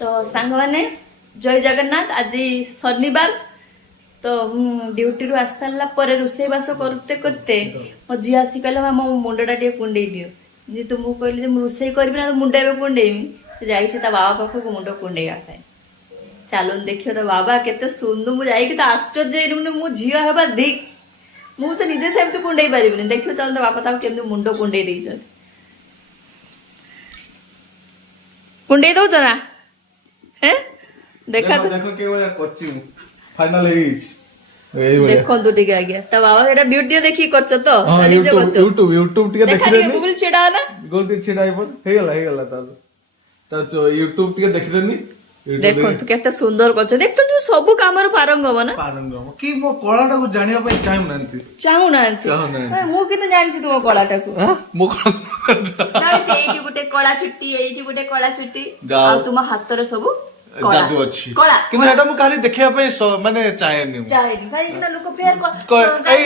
तो सांग मैंने जय जगन्नाथ आज शनिवार तो ड्यूटी रू आस सारा पर रोषेईबास करते करते मो झी आसी कहला मो मुंडा टे कुंडे दियो जी तुमको कहली रोषे करी ना मुंडा एवं कुंडेमी जाइए ता बाबा पाखक मुंड कुंडेगा चलो देखियो तो बाबा केते सुंदर मुझे तो आश्चर्य मो झी हवा देख मु तो निजे सेमती कुंडे पारिनी देखियो चलो तो बापा केमती मुंड कुंडे कुंडे दौच ना हैं देखा देखो केवल कोची फाइनल देखंतु टिके आज्ञा ता बाबा एटा वीडियो देखि करछ तो निजे करछ यूट्यूब टिके देखि देनी गूगल छिडा ना गूगल टिके छिडा हे गेला तार यूट्यूब टिके देखि देनी देखंतु केते सुंदर करछ देखंतु सब कामर पारंगम ना पारंगम की मो कलाटा को जानिया पे चाहू नांती मु कितो जानछि तुम कलाटा को मो जानछि एठी गुटे कला छुट्टी एठी गुटे कला छुट्टी आ तुम हाथ रे सब जादू अच्छी कला कि एटा मु खाली देखिया पे माने चाहेनी भाई इतना लोक फेर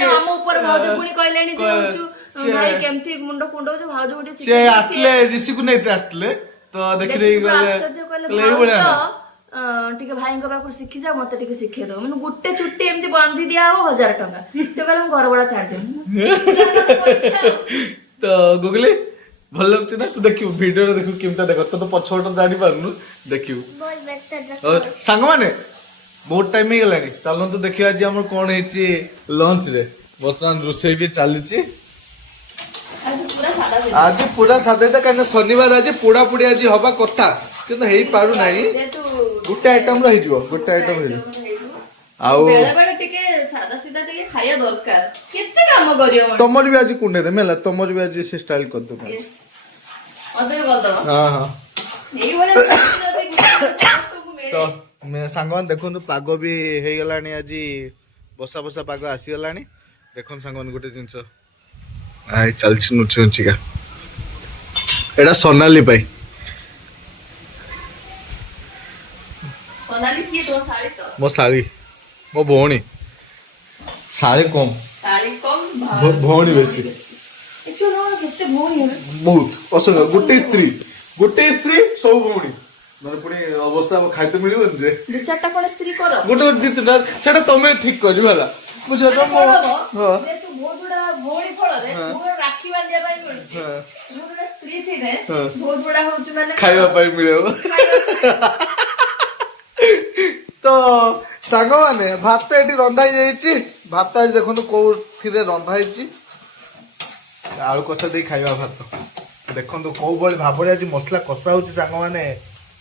हम ऊपर भाउज पुणी कहलेनी जे भाई केमथि मुंडो कुंडो जो भाउज गुटे से आतले ऋषि को नैते आतले तो देखि देई गले टिके भाई पाखु शिखी जा मत टिके शिखे दो मैंने गोटे चुट्टी एमती बांधी दिया हो 1000 टंका से कहला घर बड़ा छाड़ दे तो गुगली भल लगछ ना तू देखियो वीडियो रे देखियो केमता देखो तो पछोट जानि पारनु देखियो सांग माने बहुत टाइम ही गेलानी चलो तो देखियो आज हमर कोन हेची लंच रे वर्तमान रोषेई भी चलीची आज पूरा सादे त कने शनिवार आज पोड़ा पुड़ी आज हवा कथा किंतु हेई पारु नाही गुटे आइटम रही जीवो गुटे आइटम रही आउ बेला बेला टिके सादा सीधा टिके खाया दरकार केते काम करियो मन तमर भी आज कुंडे रे मेला तमर भी आज से स्टाइल कर दो अबे बोल दो हां हां एई वाला तो मैं सांगवान देखो पाग भी हे गलानी आज बसा बसा पाग आसी गलानी देखो सांगवान गोटे जिंस आई चलछि नुछि नुछि का एडा सोनाली पाई सोनाली की तो साड़ी तो मो साड़ी मो भौणी साड़ी कम भौणी बेसी एचो ना केते भौणी है बहुत असंग गुटे स्त्री सब भौणी नर पुणी अवस्था खाइते मिलिबन जे दु चारटा कोन स्त्री करो गुटे दितटा सेटा तमे ठीक करी वाला बुझो तो मो हां जे तू बहुत बड़ा भौणी फळ रे मोर राखी बांधिया पाई मिलछि मोर बड़ा स्त्री थी रे बहुत बड़ा होछु माने खाइबा पाई मिलियो तो सांग माने भात एटी रंधा जाईची भात आज देखो को थिरे रंधा आईची आलू कषा दे खाइबा भात देखो को बळे भाबळे आज मसला कषा होची सांग माने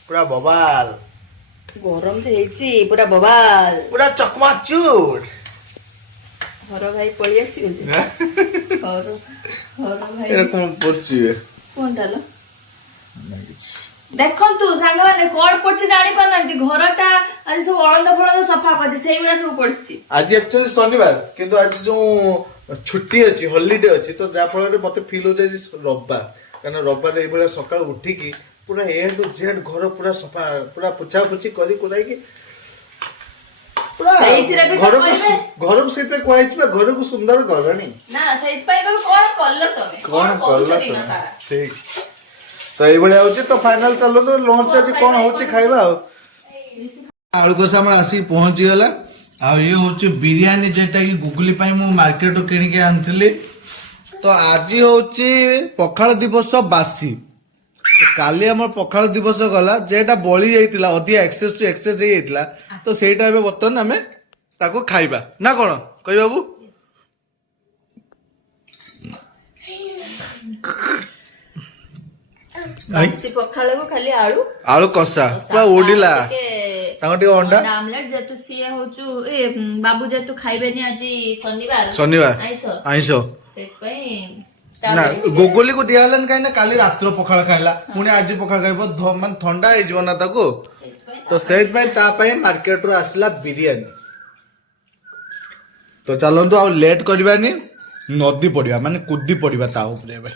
पूरा बबाल गरम जे हेची पूरा बबाल पूरा चकमाचूर हर भाई पळी आसी गेल हर भाई एरा कोन पड़ची कोन डालो देखंतु सांग माने कोड पड़छि जानि पारनांती घरटा अरे सब अळंद फळंद सफा करछि सेही गुडा सब पड़छि आज एक्चुअली शनिवार किंतु आज जो छुट्टी अछि हॉलिडे अछि तो जा फळ रे मते फील हो जाय रविवार कारण रविवार ए बेला सकाळ उठी की पूरा ए टू जेड घर पूरा सफा पूरा पुछा पुछी करी कोलाई की पूरा सेहिथिरे भी घर को से पे कोइ छिबा घर को सुंदर करनी ना सेहि पई कोन करलो तमे कोन करलो ठीक तो ए बेला होची तो फाइनल चलो तो लंच आज कोन होची खाइबा आलू कोसा हमर आसी पहुंच गेला आ ये होची बिरयानी जेटा की गुगली पाई मु मार्केट किनी के आनथिली तो आज होची पखाल दिवस बासी काली हमर पखाल दिवस गला जेटा बळी जाइतिला अधिया एक्सेस टू एक्सेस जाइतिला तो सेटा एबे बर्तन हमें ताको खाइबा ना कोन कहि बाबू बासी पखाले को खाली आलू कसा पूरा ओडिला ताको टी अंडा आमलेट जेतु सिए होचु ए बाबू जेतु खाइबेनी आज शनिवार आइसो से पई ना गोगोली को दियालन काई ना काली रात्र पखाळ खाइला पुणी आज पखाळ खाइबो मन ठंडा हे जीवन ना ताको तो सेट में ता पई मार्केट रो आसला बिरयानी तो चलंतु आ लेट करबानी नदी पड़िबा माने कुद्दी पड़िबा ता ऊपर एबे